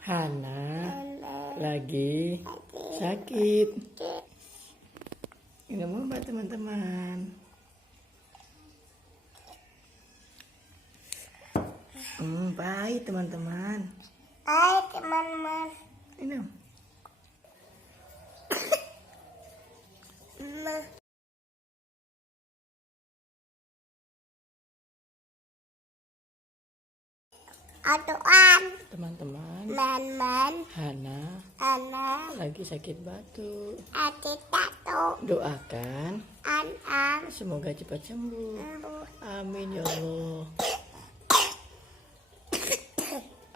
Hana lagi sakit. Minum obat teman-teman. Baik teman-teman. Hai teman-teman. Minum. Aduan. Teman-teman. Man. Hana lagi sakit batuk. Adik tato. Doakan An. semoga cepat sembuh. Amin ya Allah.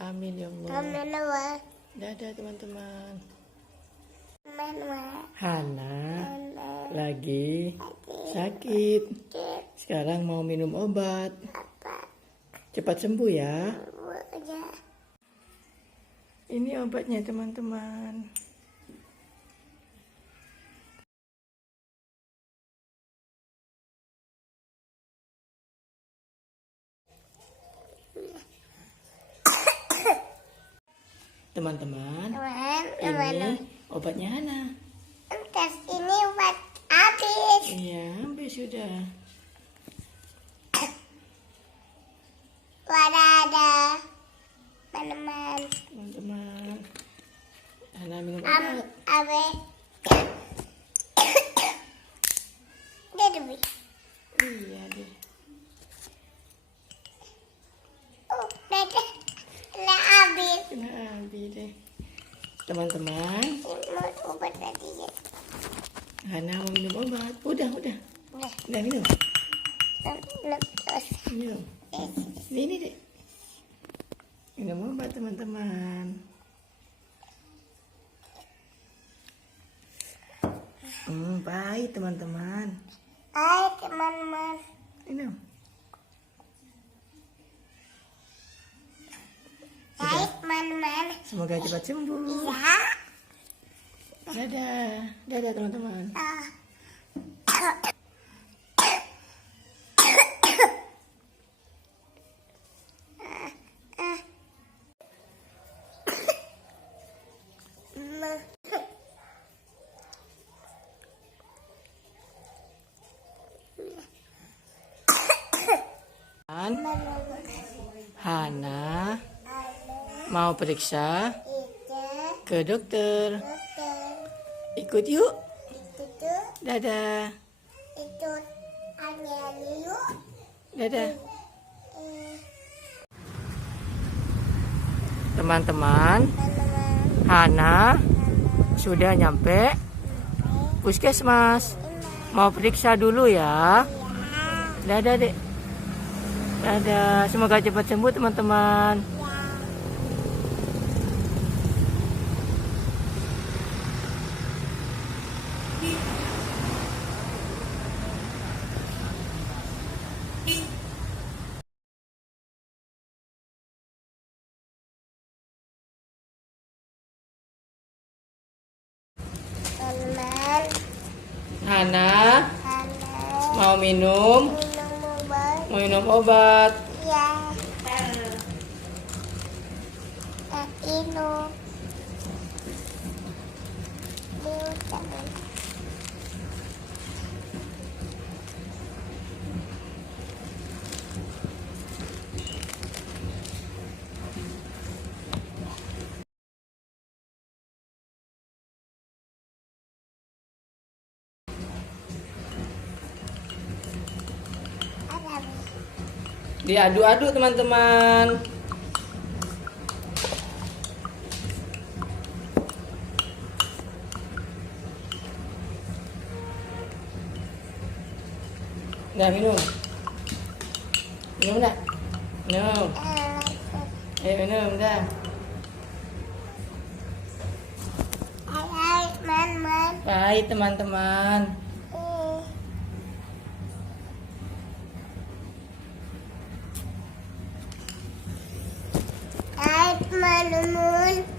Amin ya Allah. Amin. Dadah teman-teman. Hana Lagi sakit. Sekarang mau minum obat. Cepat sembuh ya. Ini obatnya teman-teman. Teman-teman, ini obatnya Hana. Tes ini obat habis. Iya, hampir sudah. Ada teman-teman. Teman-teman, Hana minum obat. Abe. Dia demi. Iya deh. Oh, dadah. Lah habis. Kena habis deh. Teman-teman, Ini obat tadi ya. Hana mau minum obat. Udah minum. Terus. Minum. Ini deh. Minum obat teman-teman. Baik teman-teman. Hai teman-teman. Minum. Hai teman-teman. Semoga cepat sembuh. Ya. Dadah teman-teman. Hana mau periksa ke dokter. Ikut yuk. Dadah. Ikut yuk. Dadah. Teman-teman, Hana sudah nyampe puskesmas. Mau periksa dulu ya. Dadah dek. Dadah. Semoga cepat sembuh teman-teman. Teman-teman. Hana Hana. mau minum Minum obat. obat. Ya. Minum. Diadu-adu teman-teman. Udah minum. Minum dah. Minum. Minum dah. Hai teman-teman. Baik teman-teman. Hai teman-teman.